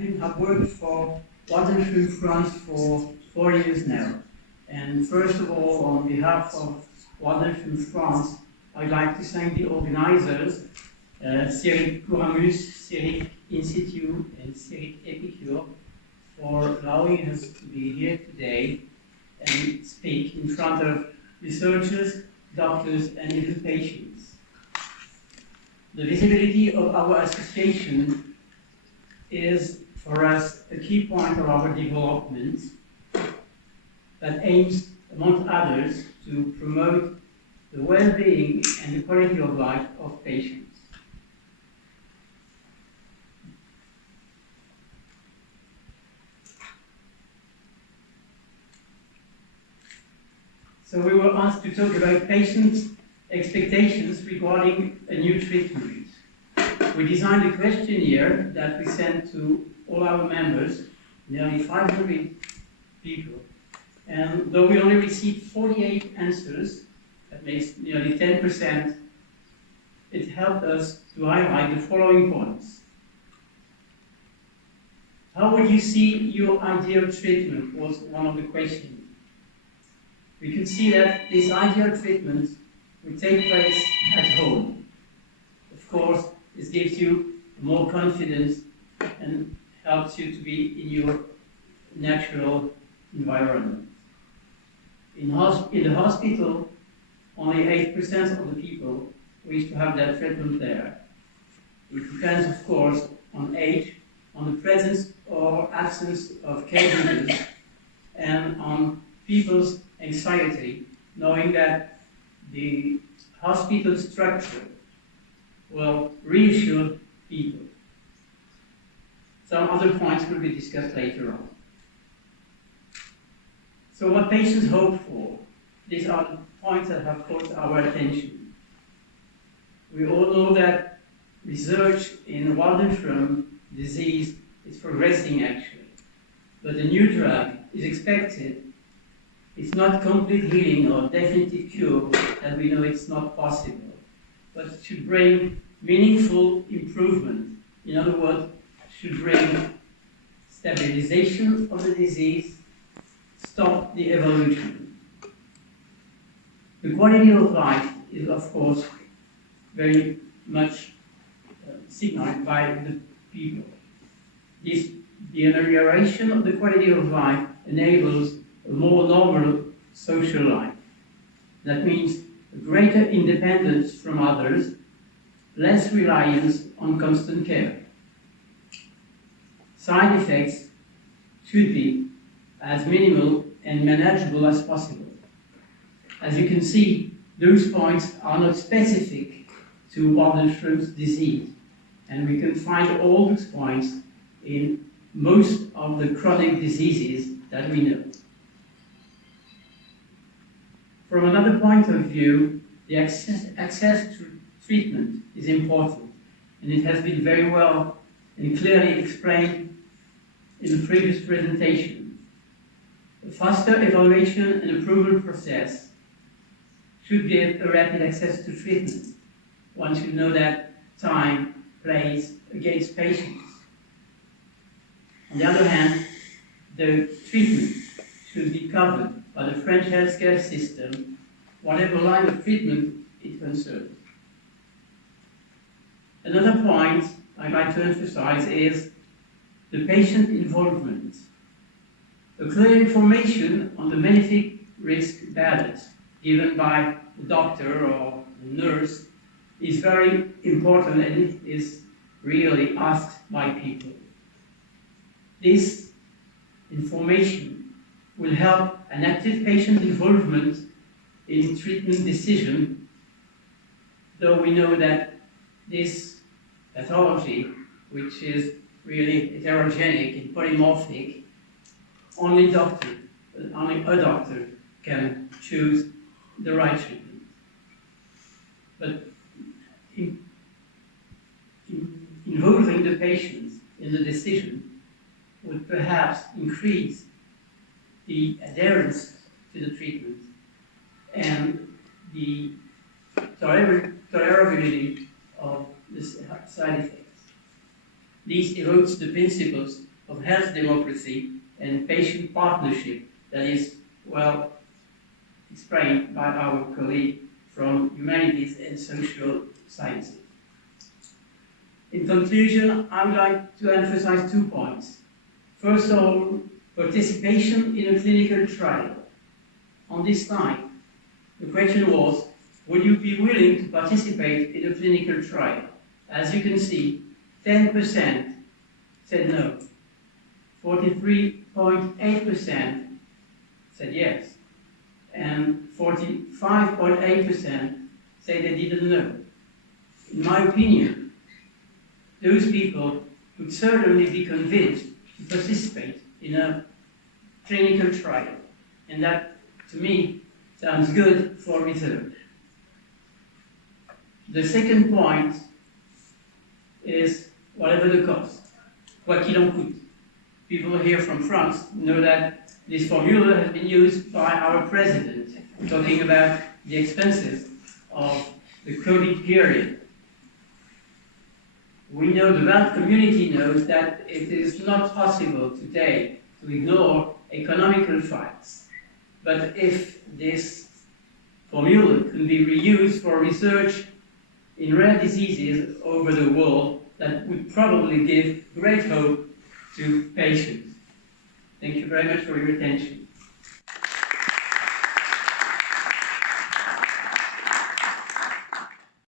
I've worked for Waldenström France for 4 years now. And first of all, on behalf of Waldenström France, I'd like to thank the organizers, SiRIC CURAMUS, SiRIC InsiTu, and SiRIC EpiCure, for allowing us to be here today and speak in front of researchers, doctors, and even patients. The visibility of our association is, for us, a key point of our development that aims, among others, to promote the well-being and the quality of life of patients. So we were asked to talk about patients' expectations regarding a new treatment. We designed a questionnaire that we sent to all our members, nearly 500 people. And though we only received 48 answers, that makes nearly 10%, it helped us to highlight the following points. How would you see your ideal treatment was one of the questions. We can see that this ideal treatment will take place at home. Of course, this gives you more confidence and helps you to be in your natural environment. In the hospital, only 8% of the people wish to have that treatment there. It depends, of course, on age, on the presence or absence of caregivers, and on people's anxiety, knowing that the hospital structure will reassure people. Some other points will be discussed later on. So what patients hope for? These are the points that have caught our attention. We all know that research in Waldenström disease is progressing actually, but a new drug is expected. It's not complete healing or definitive cure, and we know it's not possible, but it should bring meaningful improvement. In other words, it should bring stabilization of the disease, stop the evolution. The quality of life is, of course, very much signaled by the people. The amelioration of the quality of life enables a more normal social life. That means a greater independence from others, less reliance on constant care. Side effects should be as minimal and manageable as possible. As you can see, those points are not specific to Waldenström's disease, and we can find all those points in most of the chronic diseases that we know. From another point of view, the access to treatment is important, and it has been very well and clearly explained in the previous presentation. A faster evaluation and approval process should give a rapid access to treatment. One should know that time plays against patients. On the other hand, the treatment should be covered by the French healthcare system, whatever line of treatment it concerns. Another point I'd like to emphasize is the patient involvement. A clear information on the benefit risk balance given by the doctor or the nurse is very important, and it is really asked by people. This information will help an active patient involvement in treatment decision, though we know that this pathology, which is really heterogenic and polymorphic, only a doctor can choose the right treatment. But involving the patients in the decision would perhaps increase the adherence to the treatment and the tolerability of the side effects. This erodes the principles of health democracy and patient partnership that is well explained by our colleague from humanities and social sciences. In conclusion, I would like to emphasize 2 points. First of all, participation in a clinical trial. On this slide, the question was, would you be willing to participate in a clinical trial? As you can see, 10% said no. 43.8% said yes. And 45.8% say they didn't know. In my opinion, those people would certainly be convinced to participate in a clinical trial. And that, to me, sounds good for research. The second point is whatever the cost, quoi qu'il en coûte. People here from France know that this formula has been used by our president, talking about the expenses of the COVID period. We know, the Welsh community knows that it is not possible today to ignore economical facts. But if this formula can be reused for research in rare diseases over the world, that would probably give great hope to patients. Thank you very much for your attention.